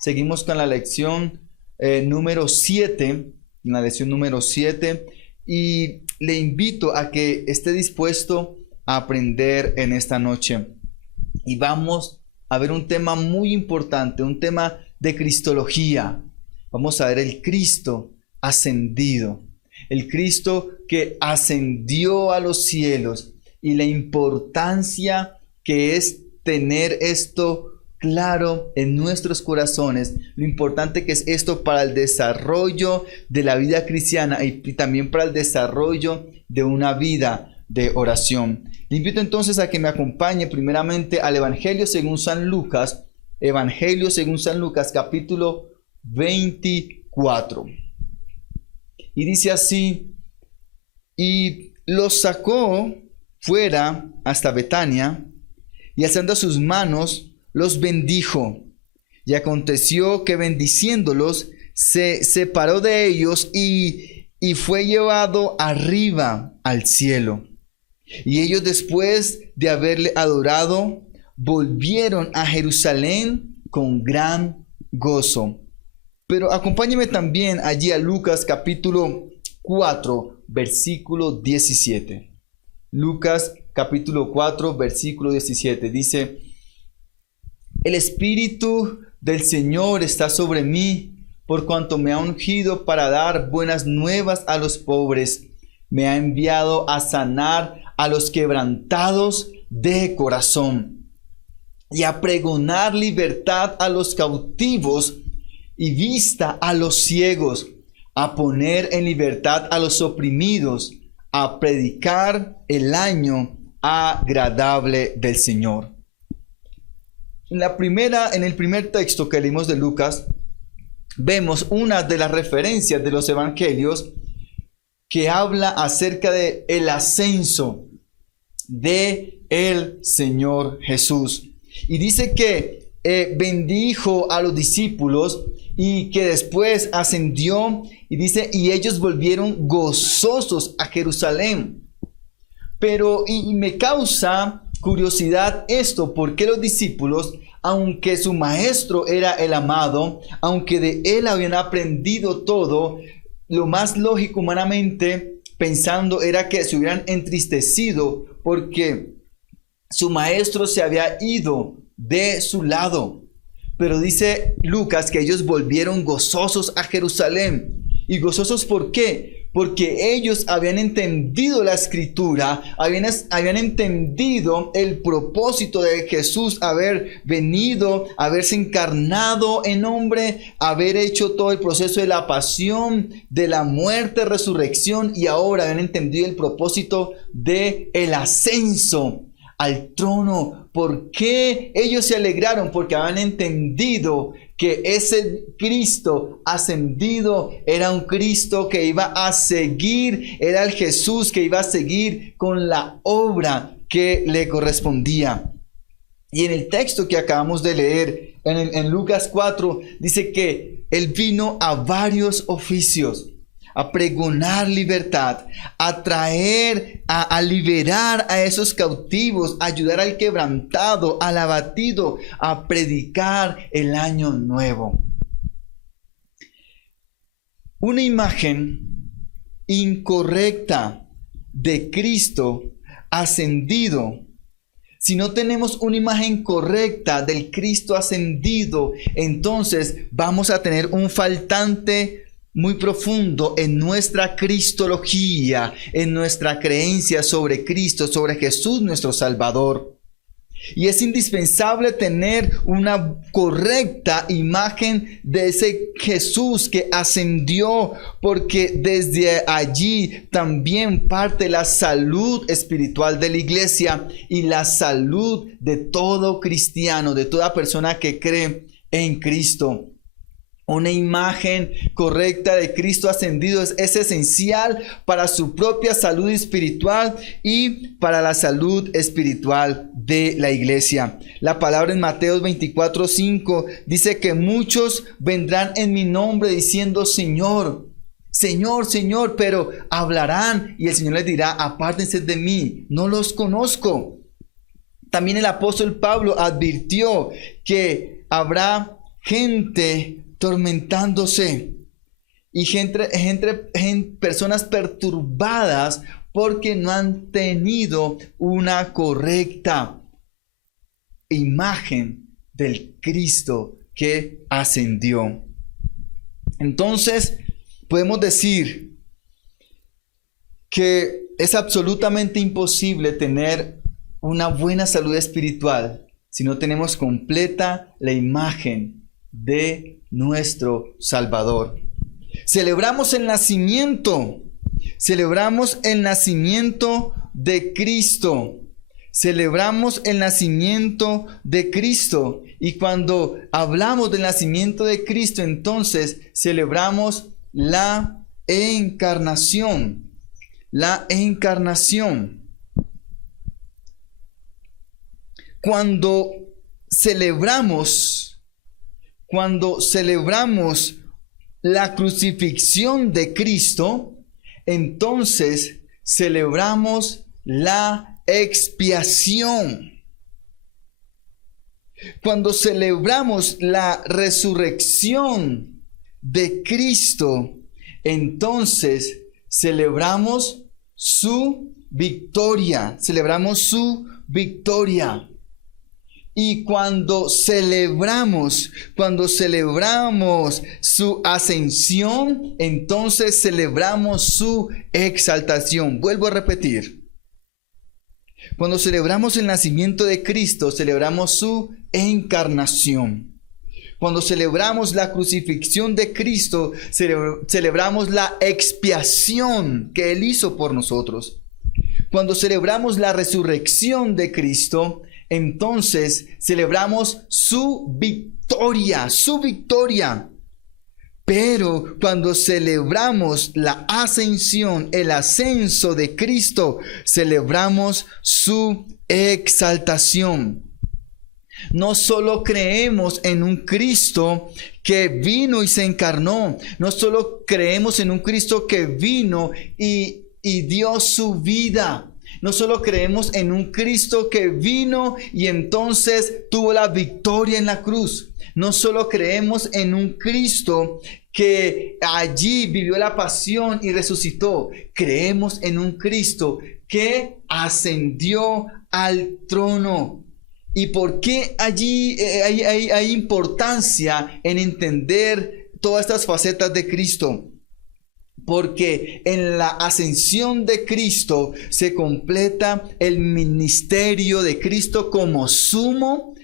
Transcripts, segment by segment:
Seguimos con la lección número 7, la lección número 7, y le invito a que esté dispuesto a aprender en esta noche. Y vamos a ver un tema muy importante, un tema de cristología. Vamos a ver el Cristo ascendido, el Cristo que ascendió a los cielos, y la importancia que es tener esto claro en nuestros corazones, lo importante que es esto para el desarrollo de la vida cristiana y también para el desarrollo de una vida de oración. Le invito entonces a que me acompañe primeramente al Evangelio según San Lucas, capítulo 24. Y dice así: y los sacó fuera hasta Betania, y alzando sus manos, los bendijo. Y aconteció que bendiciéndolos, se separó de ellos y fue llevado arriba al cielo. Y ellos, después de haberle adorado, volvieron a Jerusalén con gran gozo. Pero acompáñeme también allí a Lucas capítulo 4, versículo 17. Lucas capítulo 4, versículo 17. Dice: el Espíritu del Señor está sobre mí, por cuanto me ha ungido para dar buenas nuevas a los pobres. Me ha enviado a sanar a los quebrantados de corazón, y a pregonar libertad a los cautivos y vista a los ciegos, a poner en libertad a los oprimidos, a predicar el año agradable del Señor. En el primer texto que leímos de Lucas, vemos una de las referencias de los evangelios que habla acerca de el ascenso de el Señor Jesús. Y dice que bendijo a los discípulos y que después ascendió, y dice, y ellos volvieron gozosos a Jerusalén. Pero, y me causa curiosidad esto, porque los discípulos, aunque su maestro era el amado, aunque de él habían aprendido todo, lo más lógico humanamente pensando era que se hubieran entristecido porque su maestro se había ido de su lado. Pero dice Lucas que ellos volvieron gozosos a Jerusalén. ¿Y gozosos por qué? Porque ellos habían entendido la escritura, habían entendido el propósito de Jesús, haber venido, haberse encarnado en hombre, haber hecho todo el proceso de la pasión, de la muerte, resurrección, y ahora habían entendido el propósito de el ascenso al trono. ¿Por qué ellos se alegraron? Porque habían entendido que ese Cristo ascendido era un Cristo que iba a seguir, era el Jesús que iba a seguir con la obra que le correspondía. Y en el texto que acabamos de leer, en Lucas 4, dice que Él vino a varios oficios, a pregonar libertad, a traer, a liberar a esos cautivos, a ayudar al quebrantado, al abatido, a predicar el año nuevo. Una imagen incorrecta de Cristo ascendido, si no tenemos una imagen correcta del Cristo ascendido, entonces vamos a tener un faltante muy profundo en nuestra cristología, en nuestra creencia sobre Cristo, sobre Jesús nuestro Salvador. Y es indispensable tener una correcta imagen de ese Jesús que ascendió, porque desde allí también parte la salud espiritual de la iglesia y la salud de todo cristiano, de toda persona que cree en Cristo. Una imagen correcta de Cristo ascendido es esencial para su propia salud espiritual y para la salud espiritual de la iglesia. La palabra en Mateo 24:5 dice que muchos vendrán en mi nombre diciendo Señor, Señor, Señor, pero hablarán y el Señor les dirá, apártense de mí, no los conozco. También el apóstol Pablo advirtió que habrá gente tormentándose y personas perturbadas porque no han tenido una correcta imagen del Cristo que ascendió. Entonces, podemos decir que es absolutamente imposible tener una buena salud espiritual si no tenemos completa la imagen de nuestro Salvador. Celebramos el nacimiento de Cristo. Celebramos el nacimiento de Cristo. Y cuando hablamos del nacimiento de Cristo, entonces celebramos la encarnación. La encarnación. Cuando celebramos la crucifixión de Cristo, entonces celebramos la expiación. Cuando celebramos la resurrección de Cristo, entonces celebramos su victoria. Y cuando celebramos su ascensión, entonces celebramos su exaltación. Vuelvo a repetir. Cuando celebramos el nacimiento de Cristo, celebramos su encarnación. Cuando celebramos la crucifixión de Cristo, celebramos la expiación que Él hizo por nosotros. Cuando celebramos la resurrección de Cristo, entonces celebramos su victoria. Pero cuando celebramos la ascensión, el ascenso de Cristo, celebramos su exaltación. No solo creemos en un Cristo que vino y se encarnó, no solo creemos en un Cristo que vino y dio su vida. No solo creemos en un Cristo que vino y entonces tuvo la victoria en la cruz. No solo creemos en un Cristo que allí vivió la pasión y resucitó. Creemos en un Cristo que ascendió al trono. ¿Y por qué allí hay importancia en entender todas estas facetas de Cristo? Porque en la ascensión de Cristo se completa el ministerio de Cristo como sumo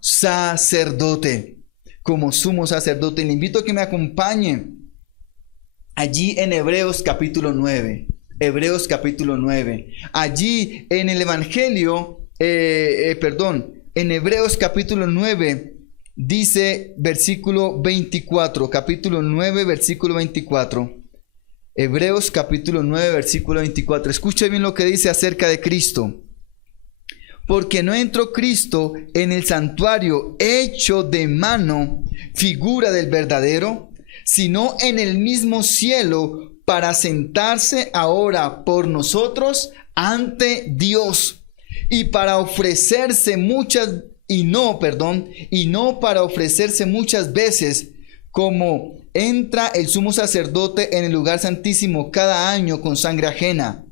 sacerdote. Le invito a que me acompañe allí en Hebreos capítulo 9. Allí en el Evangelio, en Hebreos capítulo 9. Dice versículo 24, capítulo 9, versículo 24. Hebreos capítulo 9, versículo 24. Escuche bien lo que dice acerca de Cristo. Porque no entró Cristo en el santuario hecho de mano, figura del verdadero, sino en el mismo cielo para sentarse ahora por nosotros ante Dios y para ofrecerse no para ofrecerse muchas veces, como entra el sumo sacerdote en el lugar santísimo cada año con sangre ajena.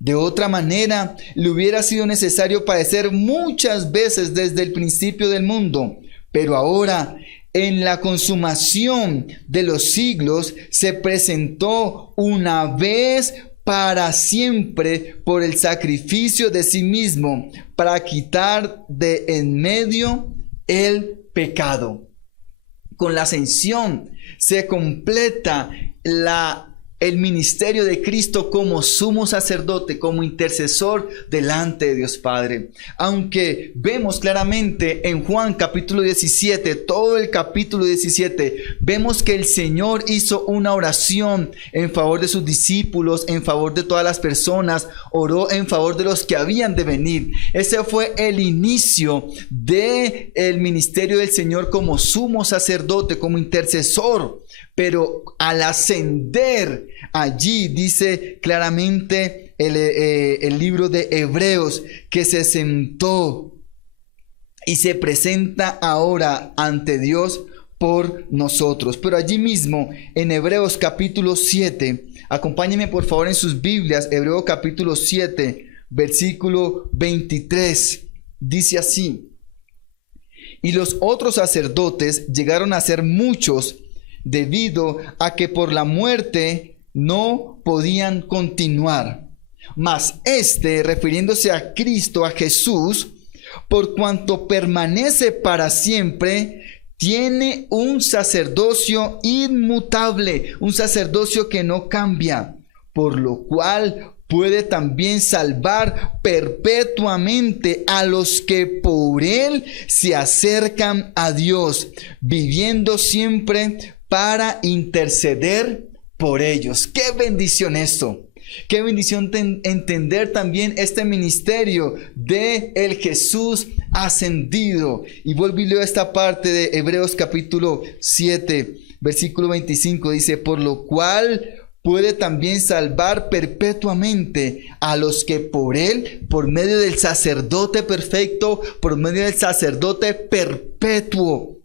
De otra manera, le hubiera sido necesario padecer muchas veces desde el principio del mundo. Pero ahora, en la consumación de los siglos, se presentó una vez para siempre por el sacrificio de sí mismo, para quitar de en medio el pecado. Con la ascensión se completa el ministerio de Cristo como sumo sacerdote, como intercesor delante de Dios Padre. Aunque vemos claramente en Juan capítulo 17, todo el capítulo 17, vemos que el Señor hizo una oración en favor de sus discípulos, en favor de todas las personas, oró en favor de los que habían de venir. Ese fue el inicio del ministerio del Señor como sumo sacerdote, como intercesor. Pero al ascender, allí dice claramente el libro de Hebreos que se sentó y se presenta ahora ante Dios por nosotros. Pero allí mismo en Hebreos capítulo 7, acompáñenme por favor en sus Biblias, Hebreos capítulo 7, versículo 23, dice así: y los otros sacerdotes llegaron a ser muchos, debido a que por la muerte no podían continuar. Mas refiriéndose a Cristo, a Jesús, por cuanto permanece para siempre, tiene un sacerdocio inmutable, un sacerdocio que no cambia, por lo cual puede también salvar perpetuamente a los que por él se acercan a Dios, viviendo siempre para interceder por ellos. ¡Qué bendición esto! Qué bendición entender también este ministerio de el Jesús ascendido. Y vuelvo y leo esta parte de Hebreos capítulo 7, versículo 25. Dice: por lo cual puede también salvar perpetuamente a los que por él, por medio del sacerdote perfecto, por medio del sacerdote perpetuo,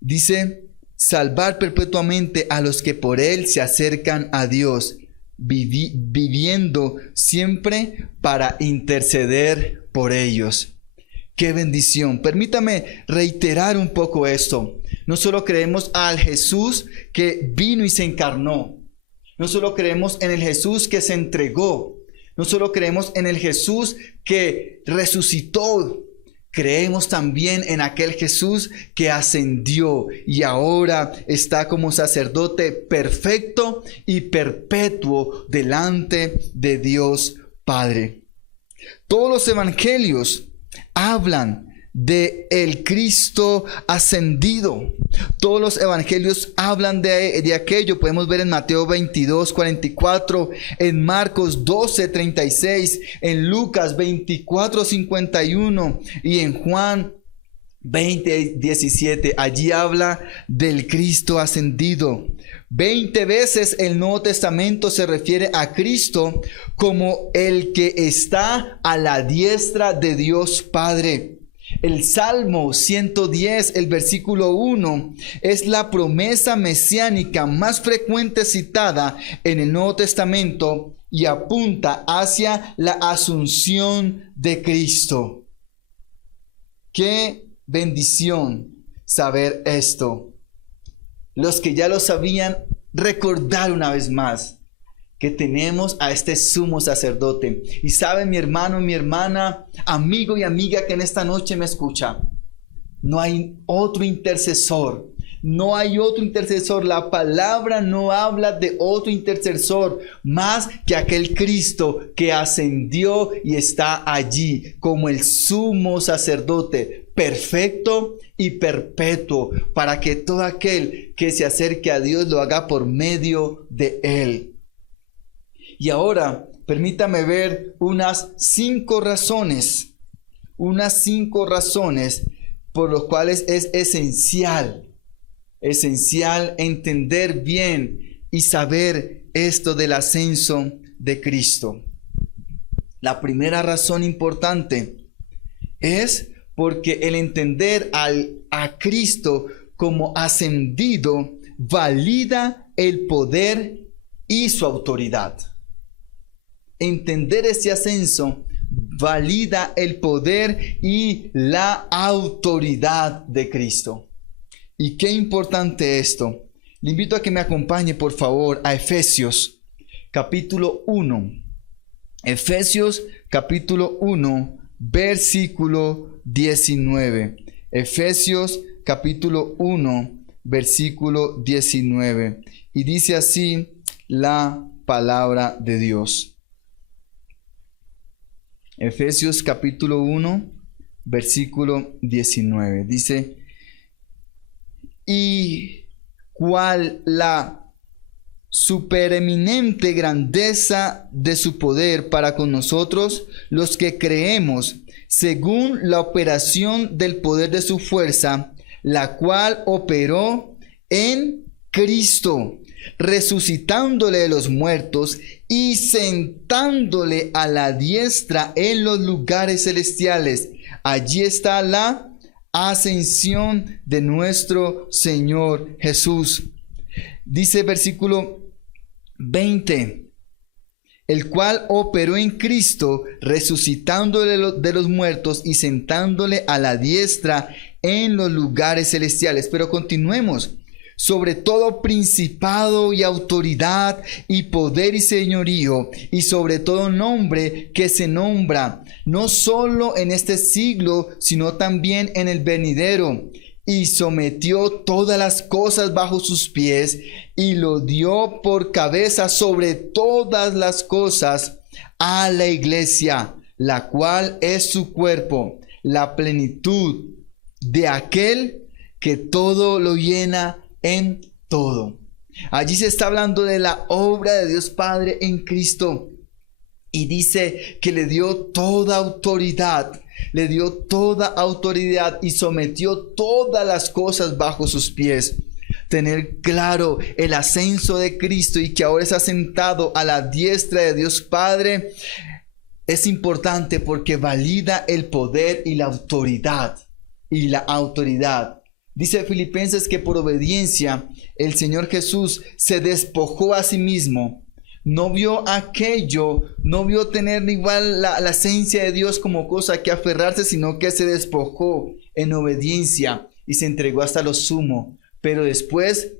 dice, salvar perpetuamente a los que por él se acercan a Dios, viviendo siempre para interceder por ellos. ¡Qué bendición! Permítame reiterar un poco esto. No solo creemos al Jesús que vino y se encarnó. No solo creemos en el Jesús que se entregó. No solo creemos en el Jesús que resucitó. Creemos también en aquel Jesús que ascendió y ahora está como sacerdote perfecto y perpetuo delante de Dios Padre. Todos los evangelios hablan de el Cristo ascendido. Todos los evangelios hablan de aquello. Podemos ver en Mateo 22, 44, en Marcos 12, 36, en Lucas 24, 51 y en Juan 20, 17. Allí habla del Cristo ascendido. 20 veces el Nuevo Testamento se refiere a Cristo como el que está a la diestra de Dios Padre. El Salmo 110, el versículo 1, es la promesa mesiánica más frecuente citada en el Nuevo Testamento y apunta hacia la asunción de Cristo. ¡Qué bendición saber esto! Los que ya lo sabían, recordar una vez más que tenemos a este sumo sacerdote. Y sabe, mi hermano, mi hermana, amigo y amiga que en esta noche me escucha, no hay otro intercesor. No hay otro intercesor. La palabra no habla de otro intercesor más que aquel Cristo que ascendió y está allí como el sumo sacerdote perfecto y perpetuo, para que todo aquel que se acerque a Dios lo haga por medio de él. Y ahora, permítame ver unas 5 razones por las cuales es esencial entender bien y saber esto del ascenso de Cristo. La primera razón importante es porque el entender a Cristo como ascendido valida el poder y su autoridad. Entender ese ascenso valida el poder y la autoridad de Cristo. Y qué importante esto. Le invito a que me acompañe por favor a Efesios capítulo 1. Efesios capítulo 1, versículo 19. Efesios capítulo 1, versículo 19. Y dice así la palabra de Dios. Efesios capítulo 1, versículo 19. Dice: y cuál la supereminente grandeza de su poder para con nosotros, los que creemos, según la operación del poder de su fuerza, la cual operó en Cristo, resucitándole de los muertos y sentándole a la diestra en los lugares celestiales, Allí está la ascensión de nuestro Señor Jesús. Dice versículo 20, el cual operó en Cristo, resucitándole de los muertos y sentándole a la diestra en los lugares celestiales. Pero continuemos. Sobre todo principado y autoridad y poder y señorío, y sobre todo nombre que se nombra, no solo en este siglo, sino también en el venidero. Y sometió todas las cosas bajo sus pies, y lo dio por cabeza sobre todas las cosas a la iglesia, la cual es su cuerpo, la plenitud de aquel que todo lo llena en todo. Allí se está hablando de la obra de Dios Padre en Cristo, y dice que le dio toda autoridad y sometió todas las cosas bajo sus pies. Tener claro el ascenso de Cristo y que ahora está sentado a la diestra de Dios Padre es importante porque valida el poder y la autoridad. Dice Filipenses que por obediencia el Señor Jesús se despojó a sí mismo. No vio tener igual la esencia de Dios como cosa que aferrarse, sino que se despojó en obediencia y se entregó hasta lo sumo. Pero después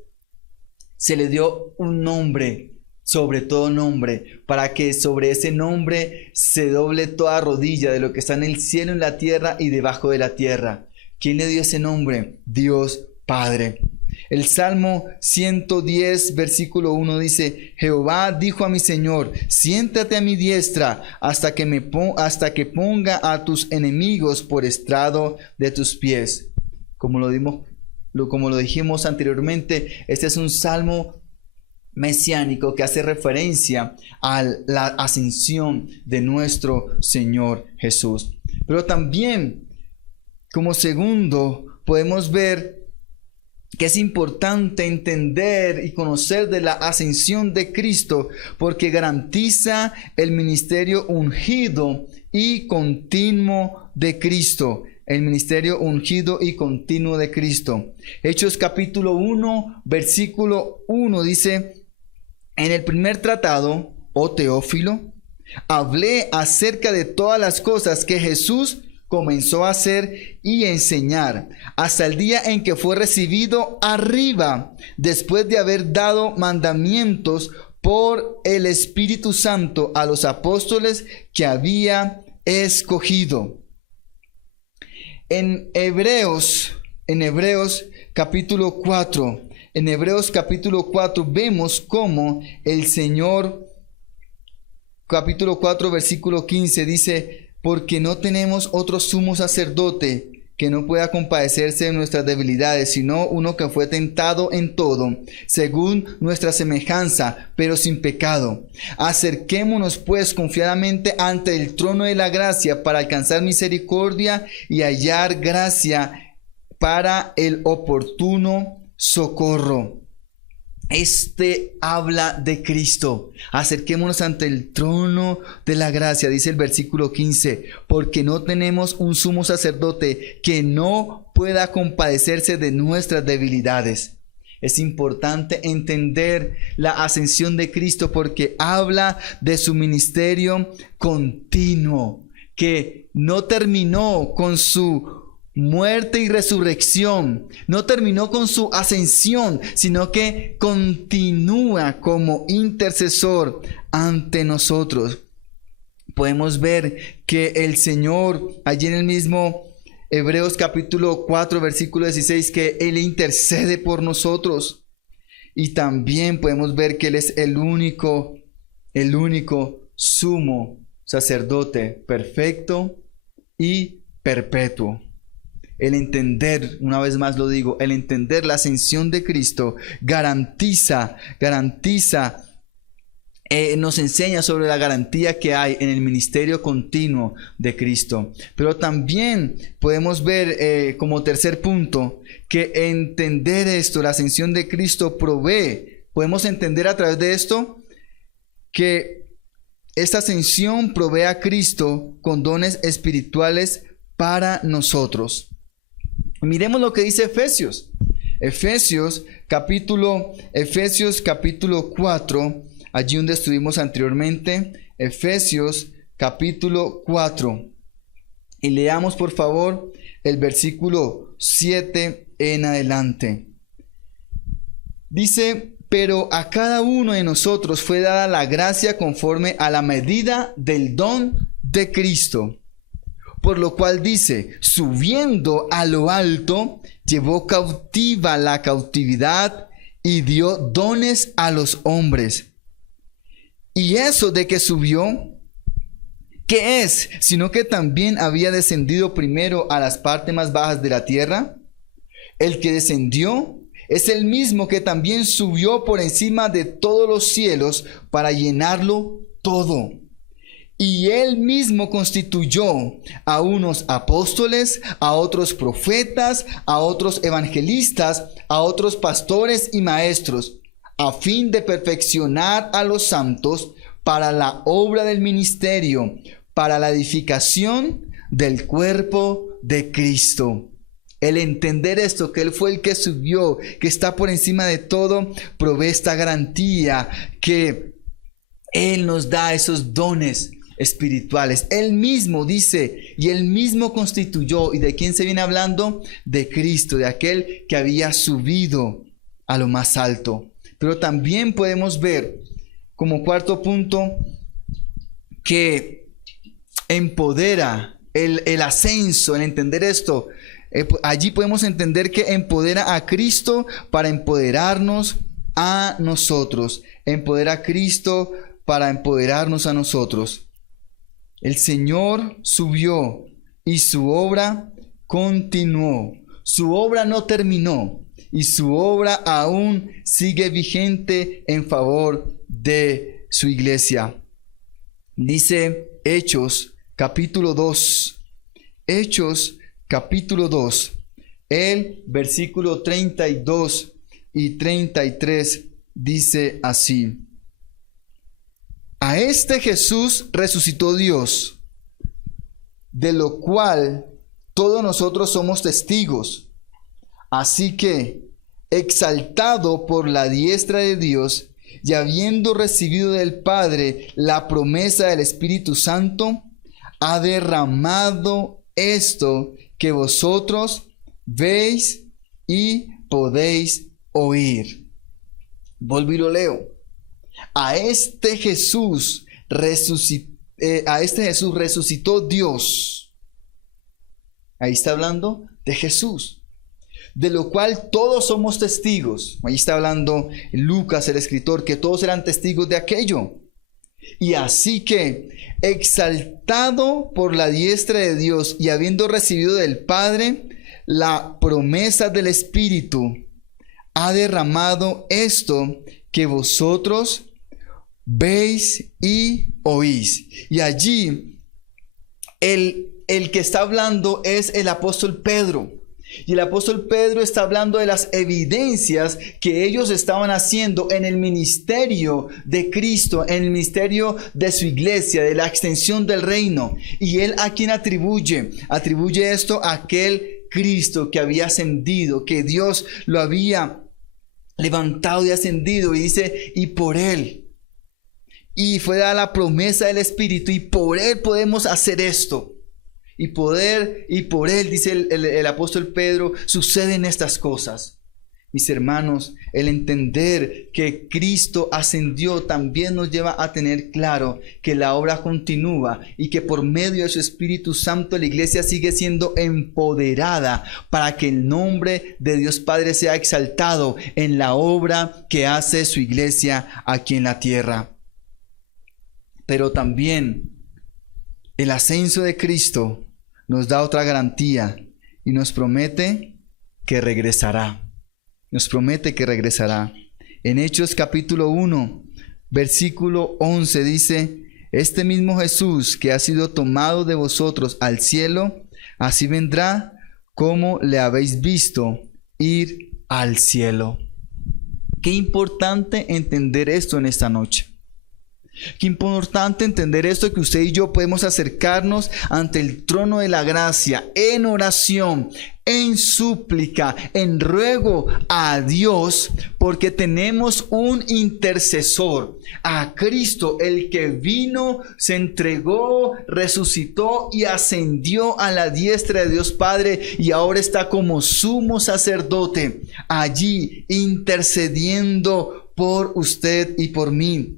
se le dio un nombre, sobre todo nombre, para que sobre ese nombre se doble toda rodilla de lo que está en el cielo, en la tierra y debajo de la tierra. ¿Quién le dio ese nombre? Dios Padre. El Salmo 110, versículo 1 dice: Jehová dijo a mi Señor, siéntate a mi diestra hasta que ponga a tus enemigos por estrado de tus pies. Como lo dijimos anteriormente, este es un salmo mesiánico que hace referencia a la ascensión de nuestro Señor Jesús. Pero también, como segundo, podemos ver que es importante entender y conocer de la ascensión de Cristo porque garantiza el ministerio ungido y continuo de Cristo. El ministerio ungido y continuo de Cristo. Hechos capítulo 1, versículo 1 dice: en el primer tratado, oh Teófilo, hablé acerca de todas las cosas que Jesús comenzó a hacer y enseñar hasta el día en que fue recibido arriba, después de haber dado mandamientos por el Espíritu Santo a los apóstoles que había escogido. En Hebreos capítulo 4 vemos cómo el Señor, capítulo 4 versículo 15 dice: porque no tenemos otro sumo sacerdote que no pueda compadecerse de nuestras debilidades, sino uno que fue tentado en todo, según nuestra semejanza, pero sin pecado. Acerquémonos pues confiadamente ante el trono de la gracia para alcanzar misericordia y hallar gracia para el oportuno socorro. Este habla de Cristo. Acerquémonos ante el trono de la gracia, dice el versículo 15, porque no tenemos un sumo sacerdote que no pueda compadecerse de nuestras debilidades. Es importante entender la ascensión de Cristo porque habla de su ministerio continuo, que no terminó con su muerte y resurrección, no terminó con su ascensión, sino que continúa como intercesor ante nosotros. Podemos ver que el Señor, allí en el mismo Hebreos capítulo 4, versículo 16, que Él intercede por nosotros. Y también podemos ver que Él es el único sumo sacerdote perfecto y perpetuo. El entender, una vez más lo digo, el entender la ascensión de Cristo garantiza, nos enseña sobre la garantía que hay en el ministerio continuo de Cristo. Pero también podemos ver como tercer punto que entender esto, la ascensión de Cristo provee. Podemos entender a través de esto que esta ascensión provee a Cristo con dones espirituales para nosotros. Miremos lo que dice Efesios. Efesios capítulo 4, allí donde estuvimos anteriormente. Efesios capítulo 4. Y leamos por favor el versículo 7 en adelante. Dice: pero a cada uno de nosotros fue dada la gracia conforme a la medida del don de Cristo. Por lo cual dice: subiendo a lo alto, llevó cautiva la cautividad y dio dones a los hombres. Y eso de que subió, ¿qué es? Sino que también había descendido primero a las partes más bajas de la tierra. El que descendió es el mismo que también subió por encima de todos los cielos para llenarlo todo. Y él mismo constituyó a unos apóstoles, a otros profetas, a otros evangelistas, a otros pastores y maestros, a fin de perfeccionar a los santos para la obra del ministerio, para la edificación del cuerpo de Cristo. El entender esto, que Él fue el que subió, que está por encima de todo, provee esta garantía que Él nos da esos dones espirituales. Él mismo dice, y Él mismo constituyó. ¿Y de quién se viene hablando? De Cristo, de aquel que había subido a lo más alto. Pero también podemos ver, como cuarto punto, que empodera el ascenso, el entender esto. Allí podemos entender que empodera a Cristo para empoderarnos a nosotros. Empodera a Cristo para empoderarnos a nosotros. El Señor subió y su obra continuó. Su obra no terminó y su obra aún sigue vigente en favor de su iglesia. Dice Hechos capítulo 2. Hechos capítulo 2, el versículo 32 y 33 dice así: a este Jesús resucitó Dios, de lo cual todos nosotros somos testigos. Así que, exaltado por la diestra de Dios y habiendo recibido del Padre la promesa del Espíritu Santo, ha derramado esto que vosotros veis y podéis oír. Vuelvo y lo leo. A este Jesús resucitó Dios. Ahí está hablando de Jesús, de lo cual todos somos testigos. Ahí está hablando Lucas, el escritor, que todos eran testigos de aquello. Y así que, exaltado por la diestra de Dios y habiendo recibido del Padre la promesa del Espíritu, ha derramado esto que vosotros veis y oís. Y allí el que está hablando es el apóstol Pedro. Y el apóstol Pedro está hablando de las evidencias que ellos estaban haciendo en el ministerio de Cristo, en el ministerio de su iglesia, de la extensión del reino. Y él a quien atribuye esto a aquel Cristo que había ascendido, que Dios lo había levantado y ascendido. Y dice, y por él. Y fue dada la promesa del Espíritu, y por él podemos hacer esto. Y por él, dice el apóstol Pedro, suceden estas cosas. Mis hermanos, el entender que Cristo ascendió también nos lleva a tener claro que la obra continúa y que por medio de su Espíritu Santo la iglesia sigue siendo empoderada para que el nombre de Dios Padre sea exaltado en la obra que hace su iglesia aquí en la tierra. Pero también el ascenso de Cristo nos da otra garantía y nos promete que regresará. Nos promete que regresará. En Hechos capítulo 1, versículo 11 dice: este mismo Jesús que ha sido tomado de vosotros al cielo, así vendrá como le habéis visto ir al cielo. Qué importante entender esto en esta noche. Qué importante entender esto, que usted y yo podemos acercarnos ante el trono de la gracia en oración, en súplica, en ruego a Dios, porque tenemos un intercesor, a Cristo, el que vino, se entregó, resucitó y ascendió a la diestra de Dios Padre, y ahora está como sumo sacerdote allí intercediendo por usted y por mí.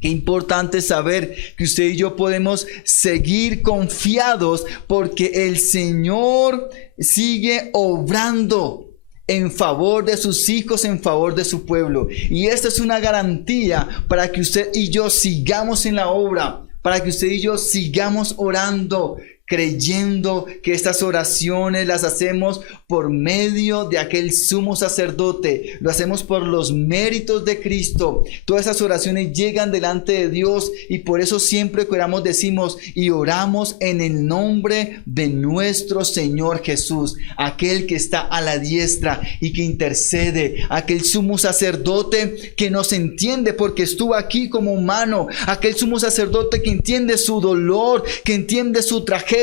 Qué importante saber que usted y yo podemos seguir confiados, porque el Señor sigue obrando en favor de sus hijos, en favor de su pueblo. Y esta es una garantía para que usted y yo sigamos en la obra, para que usted y yo sigamos orando, creyendo que estas oraciones las hacemos por medio de aquel sumo sacerdote, lo hacemos por los méritos de Cristo. Todas esas oraciones llegan delante de Dios, y por eso siempre que oramos decimos: y oramos en el nombre de nuestro Señor Jesús, aquel que está a la diestra y que intercede, aquel sumo sacerdote que nos entiende porque estuvo aquí como humano, aquel sumo sacerdote que entiende su dolor, que entiende su tragedia.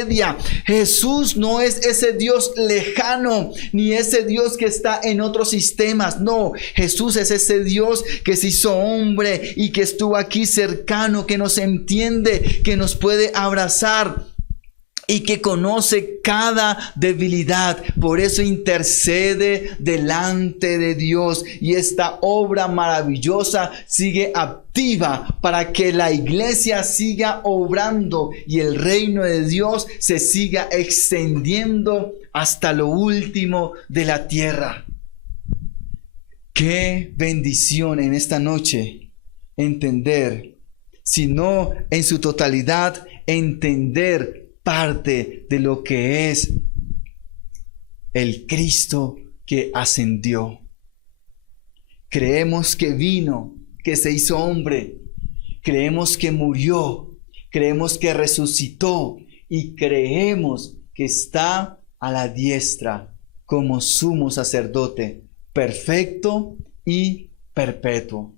Jesús no es ese Dios lejano, ni ese Dios que está en otros sistemas. No, Jesús es ese Dios que se hizo hombre y que estuvo aquí cercano, que nos entiende, que nos puede abrazar y que conoce cada debilidad. Por eso intercede delante de Dios, y esta obra maravillosa sigue activa para que la iglesia siga obrando y el reino de Dios se siga extendiendo hasta lo último de la tierra. Qué bendición en esta noche entender, si no en su totalidad, entender parte de lo que es el Cristo que ascendió. Creemos que vino, que se hizo hombre, creemos que murió, creemos que resucitó, y creemos que está a la diestra como sumo sacerdote perfecto y perpetuo.